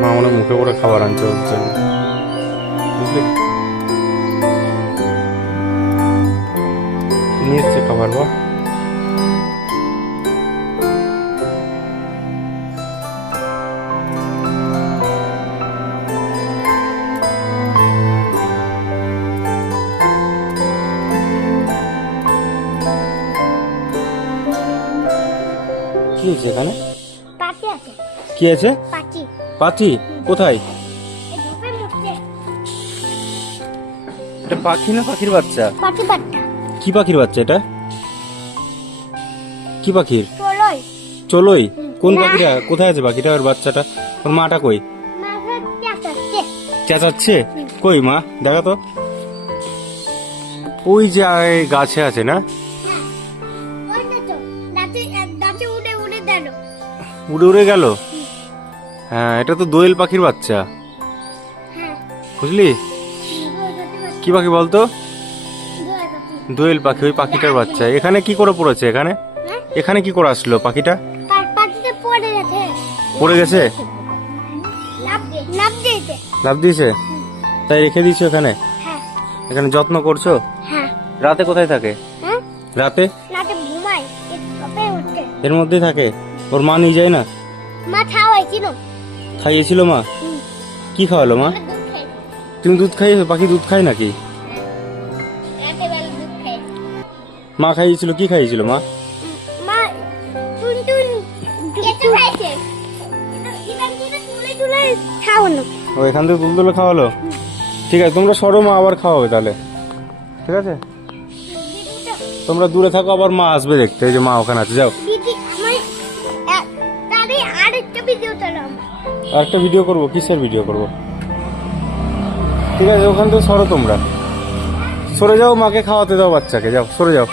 মা মনে মুখে করে খাবার আনছে ওর জন্য, বুঝলি? নিয়ে এসছে খাবার বা কি হয়েছে এখানে? পাখি আছে। কি আছে? পাখি। পাখি কোথায়? এই ধূপের মধ্যে। এটা পাখি না পাখির বাচ্চা? পাখি বাচ্চা। কি পাখির বাচ্চা এটা? কি পাখির? চলোই। চলোই? কোন পাখিটা? কোথায় আছে পাখিটা? ওর বাচ্চাটা, ওর মাটা কই? মাঝে চেঁচাচ্ছে। চেঁচাচ্ছে? কই মা, দেখা তো। ওই যে গাছে আছে না? হ্যাঁ, ওইটা তো। দাঁতে দাঁতে উড়ে উড়ে গেল। উড়ে উড়ে গেল? হ্যাঁ, এটা তো দোয়েল পাখির বাচ্চা, হ্যাঁ, বুঝলি? কি পাখি বলতো? দোয়েল পাখি। দোয়েল পাখি, ওই পাখিটার বাচ্চা। এখানে কি করে পড়েছে? এখানে হ্যাঁ? এখানে কি করে আসলো পাখিটা? পাখিতে পড়ে গেছে। পড়ে গেছে? লাফ দিয়েছে। লাফ দিয়েছে? তাই রেখে দিয়েছো এখানে? হ্যাঁ, এখানে যত্ন করছো? হ্যাঁ। রাতে কোথায় থাকে? হ্যাঁ? রাতে রাতে ঘুমায়। কবে উঠে? এর মধ্যেই থাকে? ওর মা নিয়ে যায় না? মা খাওয়াইছিল। খাইয়েছিল মা? কি খাওয়ালো মা? দুধ খাই। তুমি দুধ খাইয়েছো? পাখি দুধ খায় নাকি? রাতে বেলা দুধ খাই। মা খাইয়েছিল? কি খাইয়েছিল মা? মা টুনটুন কেঁচো খাইছে। এখান থেকে তুলে তুলে খাওয়ানো। ও এখান থেকে দুধ দুলে খাওয়ালো? ঠিক আছে, তোমরা সরো, মা আবার খাওয়াবে তাহলে। ঠিক আছে, তোমরা দূরে থাকো, আবার মা আসবে দেখতে। এই যে মা ওখানে আছে, যাও। দিদি আমার তারে আরেকটা ভিডিও চালাম। আর একটা ভিডিও করবো? কিসের ভিডিও করবো? ঠিক আছে, ওখান থেকে সরো তোমরা, সরে যাও, মাকে খাওয়াতে দাও বাচ্চাকে, যাও সরে যাও।